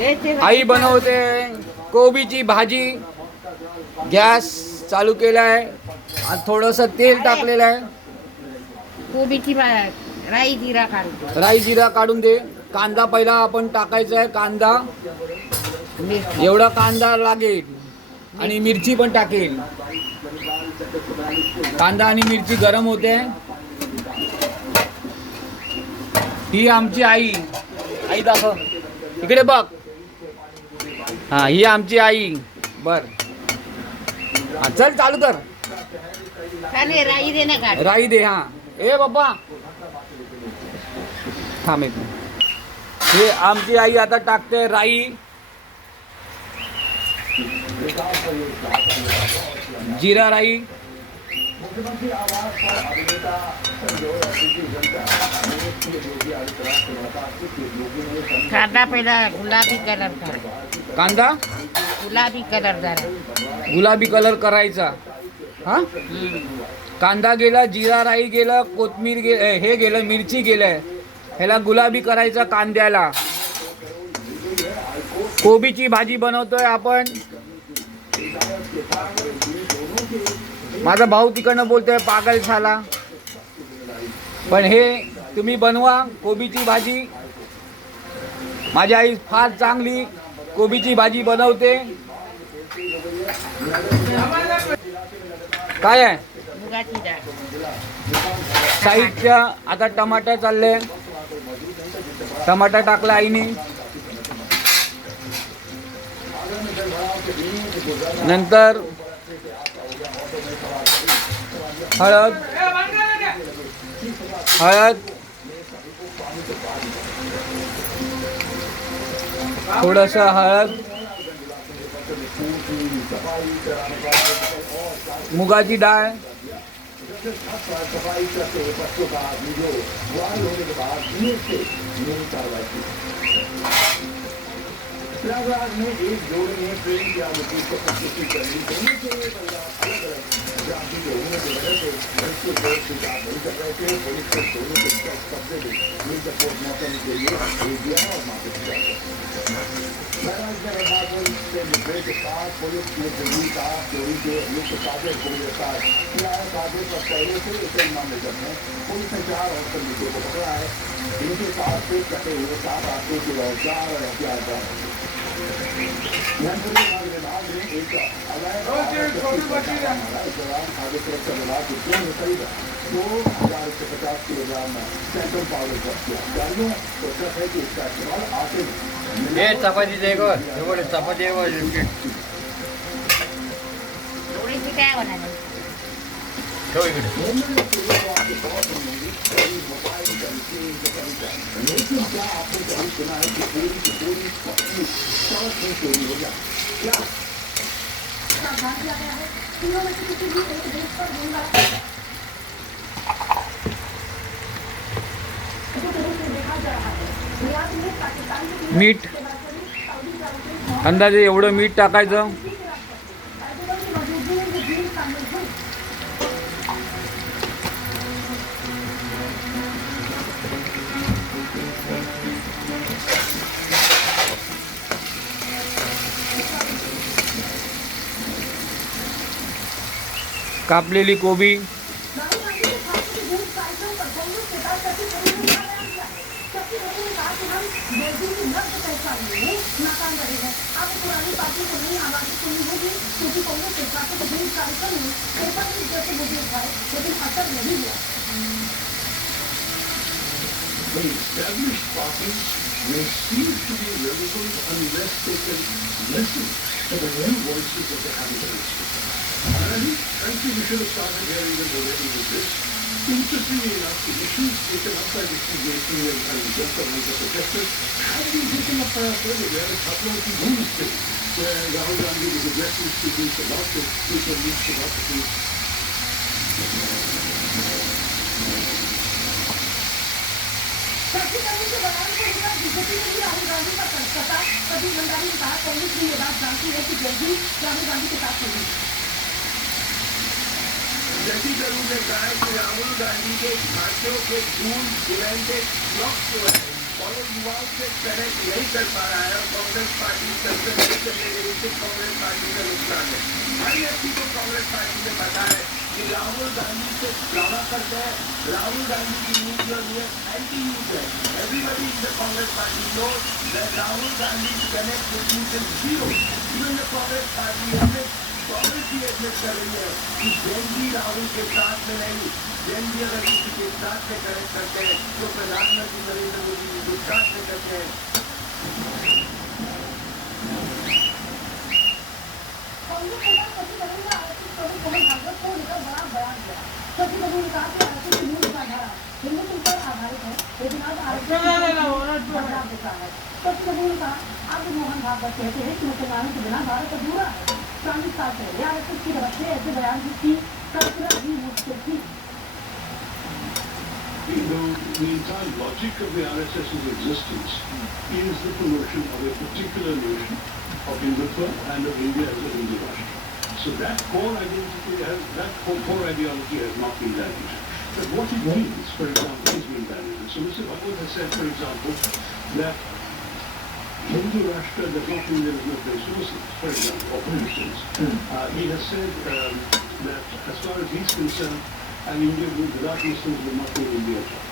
आई बनवते कोबीची भाजी. गॅस चालू केलाय आणि थोडंसं तेल टाकलेलं आहे. कोबीची राई जिरा काढतो. राई जिरा काढून दे. कांदा पहिला आपण टाकायचा आहे. कांदा एवढा कांदा लागेल आणि मिरची पण टाकेल. कांदा आणि मिरची गरम होते. ही आमची आई. आई दाखव इकडे बघ. हा ही आमची आई. बर हा चल चालू कर. राई दे ना काढ. राई दे. हा ए बाबा थांब एक मिनिट. हे आमची आई आता टाकते राई. जिरा राई. कांदा पहिला गुलाबी कलर कर. कांदा गुलाबी कलर जरा गुलाबी कलर करायचा. हा कांदा गेला, जिरा राई गेलं, कोथमीर हे गेलं, मिरची गेलं. ह्याला गुलाबी करायचा कांद्याला. कोबीची भाजी बनवतोय आपण. माझा भाऊ तिकडनं बोलतोय पागल झाला. पण हे तुम्ही बनवा कोबीची भाजी. माझी आई फार चांगली कोबीची भाजी बनवते. काय आहे मुगाची डाळ. साहित्य आता टमाटर चालले. टमाटर टाकला आईने. नंतर हळद. थोडंसं हळद. मुगाची डाळ. प्रयागराज में एक जोड़े ने ट्रेन की आगती को प्रस्तुति करनी दोनों के अलग अलग जाति के होने की वजह से बच्चों को शिकार नहीं कर रहे थे. पुलिस को दोनों के कब्जे में न्यूज सपोर्ट मौसम के लिए भेज दिया और माफी बहरहाल से मुद्दे के साथ पुलिस ने दिल्ली का चोरी के मुख्य काबिल को गिरफ्तार किया है. काबिल पर पहले से इसे मामले दर्ज है. पुलिस ने 4 और संदिग्धों को पकड़ा है. इनके पास से कटे हुए 7 आदमी के औजार और हथियार बरामद. विभाग ने एक अवैध खाद्य सुरक्षा विभाग की टीम ने करीब 2,150 किलोग्राम सैंपल पाउडर जब्त किया. अधिकारियों को शक है कि इसका इस्तेमाल आटे में चपाती देगा. चपाती एवढी काय होणार. लेकिन क्या आपने कभी सुना है कि पूरी की पूरी सड़क में चोरी हो जाए? क्या मीठ अंदाजे एवढं मीठ टाकायचं. कापलेली कोबी. The established parties refuse to be relevant unless they can listen to the new voices of the habitants. And I think, frankly, we should have started hearing them already with this. Interestingly enough, the issues taken up by the CJP and just among the protesters have been taken up by us earlier. We had a couple of moves where Rahul Gandhi was addressing students about the future needs democracy. BJP ने भी राहुल गांधी का कटा. कभी मंडारी ने कहा कांग्रेस भी ये बात जानती है कि जल्दी राहुल गांधी के साथ होगी. जैसी जरूर ने कहा कि राहुल गांधी के खातों के दूर ब्लॉक जो है और वो युवाओं से कनेक्ट नहीं कर पा रहा है और कांग्रेस पार्टी चलते नहीं चले गई तो कांग्रेस पार्टी का नुकसान है। हर व्यक्ति को कांग्रेस पार्टी ने पता है कि राहुल गांधी से दावा करते हैं, राहुल गांधी की न्यूज जो है एंटी न्यूज है। Everybody in the Congress party know that Rahul Gandhi connect with news is zero. Even the Congress party हमें कांग्रेस ही एडमिट कर रही है कि जैन राहुल के साथ में नहीं, जैन अगर किसी के साथ में कनेक्ट करते हैं तो प्रधानमंत्री नरेंद्र मोदी जी के साथ में करते हैं। मोहन भागवत कहते हैं कि मुसलमानों के बिना भारत अधूरा है। 40 साल पहले आरएसएस की तरफ से ऐसे बयान की कल्पना भी मुश्किल थी। The entire logic of the RSS's existence is the promotion of a particular notion of Hindutva and of India as a Hindu Rashtra. So that core identity core ideology has not been diluted. But what it means, for example, is being diluted. So Mr. Bhagwat has said, for example, that Hindu Rashtra does not mean there is no place to Muslims, for example, or for instance. He has said that as far as he's concerned, an India without Muslims will not be India at all.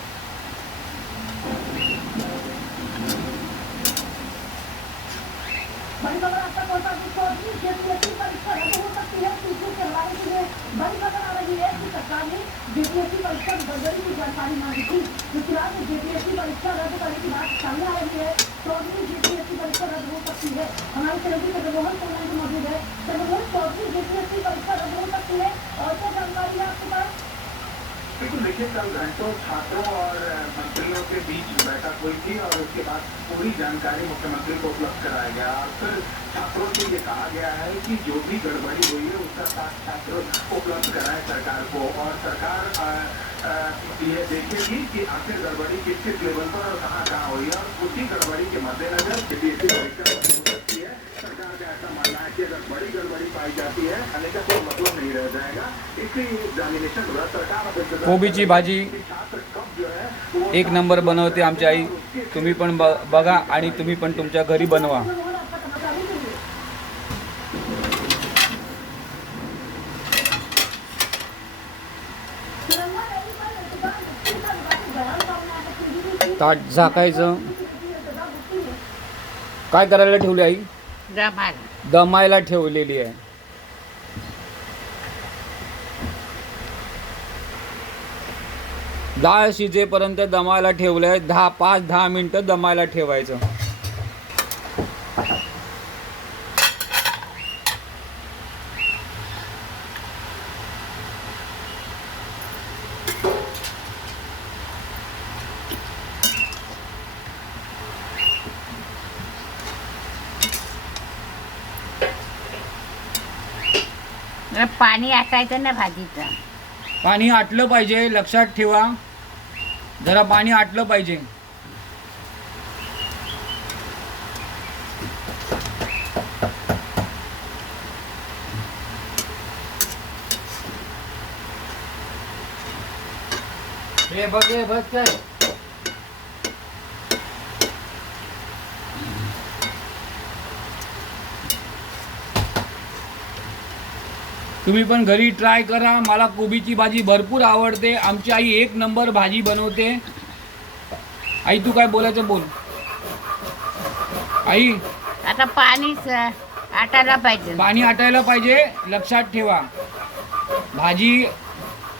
बड़ी खबर आपका कोटा की चौथी JPSC परीक्षा रद्द हो सकती है। पीछे के हवाले से बड़ी खबर आ रही है कि सरकार ने जेपीएससी परीक्षा गड़बड़ी की जानकारी मांगी थी। गुजरात में जेपीएससी परीक्षा रद्द करने की बात सामने आ रही है। चौथी जेपीएससी परीक्षा रद्द हो सकती है। हमारे सहयोगी चंद्रमोहन सोलंकी मौजूद है। चंद्रमोहन, चौथी जेपीएससी परीक्षा रद्द हो सकती है और क्या जानकारी है आपके पास? बिल्कुल, देखिए कल घंटों छात्रों और मंत्रियों के बीच बैठक हुई थी और उसके बाद पूरी जानकारी मुख्यमंत्री को उपलब्ध कराया गया और फिर छात्रों से ये कहा गया है कि जो भी गड़बड़ी हुई है उसका साक्ष्य उपलब्ध कराए सरकार को और सरकार ये देखेगी कि आखिर गड़बड़ी किस किस लेवल पर और कहाँ कहाँ हुई है और उसी गड़बड़ी के मद्देनजर सीबीएसई परीक्षा हो सकती है। सरकार का ऐसा मानना है कि अगर बड़ी गड़बड़ी पाई जाती है आने का कोई मतलब नहीं रह जाएगा, इसलिए एग्जामिनेशन हो रहा सरकार कोबीची भाजी एक नंबर बनवते आमची आई। तुम्ही पण बघा आणि तुम्ही पण तुमच्या घरी बनवा। ताट झाकायचं। काय करायला ठेवली आई? दमायला ठेवलेली आहे। डाळ शिजेपर्यंत दमायला ठेवलंय। 5-10 मिनिटं दमायला ठेवायचं। पाणी आटायचं ना भाजीचं। पाणी आटलं पाहिजे, लक्षात ठेवा। जरा पाणी आटलं पाहिजे। हे बघ काय तुम्ही पण घरी ट्राय करा। मला कोबीची भाजी भरपूर आवडते। आमची आई एक नंबर भाजी बनवते। आई तू काय बोलायचं बोल। आई आता पाणी आटायला पाहिजे। पाणी आटायला पाहिजे, लक्षात ठेवा। भाजी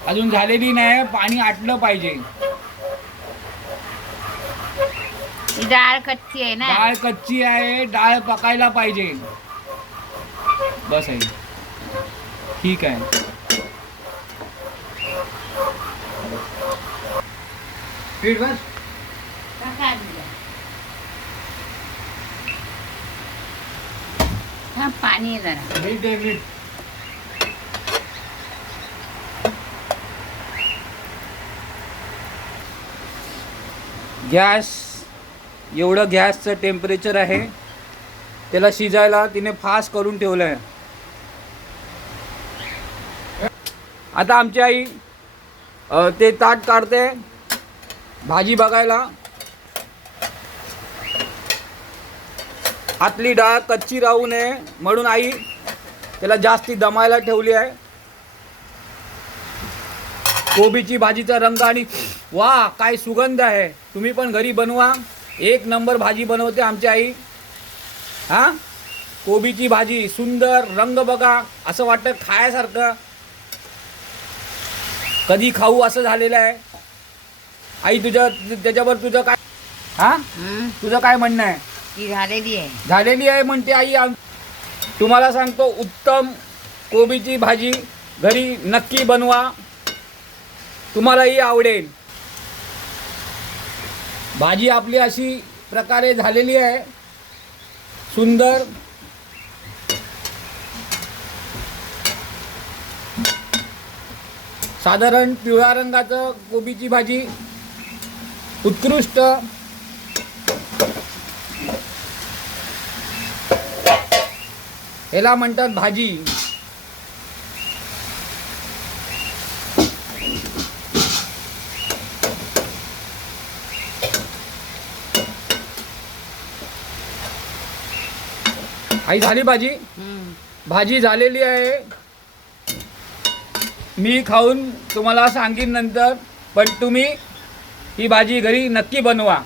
अजून झालेली नाही, पाणी आटलं पाहिजे। डाळ कच्ची आहे ना? डाळ कच्ची आहे, डाळ पकायला पाहिजे। बस आई, ठीक आहे। पीठ बस हा, पाणी जरा मीठ दे, मीठ। गॅस एवढं गॅसचं टेम्परेचर आहे, त्याला शिजायला तिने फास्ट करून ठेवलं आहे। आता आमची आई ते ताट काढते भाजी बघायला। आतली डाळ कच्ची राहू नये म्हणून आई त्याला जास्ती दमायला ठेवली आहे. कोबीची भाजीचा रंग आणि वा काय सुगंध आहे. तुम्ही पण घरी बनवा. एक नंबर भाजी बनवते आमची आई. हां, कोबीची भाजी सुंदर रंग बघा, असं वाटतं खायासारखं. कधी खाऊ असं झालेलं आहे. आई त्याच्यावर तुझं काय हां तुझं काय म्हणणं आहे? ती झालेली आहे. झालेली आहे म्हणते आई. तुम्हाला सांगतो उत्तम कोबीची भाजी घरी नक्की बनवा, तुम्हालाही आवडेल. भाजी आपली अशी प्रकारे झालेली आहे सुंदर. साधारण पिवळ्या रंगाचं कोबीची भाजी उत्कृष्ट. याला म्हणतात भाजी. आई झाली भाजी. भाजी झालेली आहे. मी खाऊन तुम्हाला सांगीन नंतर, पण तुम्ही ही भाजी घरी नक्की बनवा.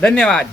धन्यवाद.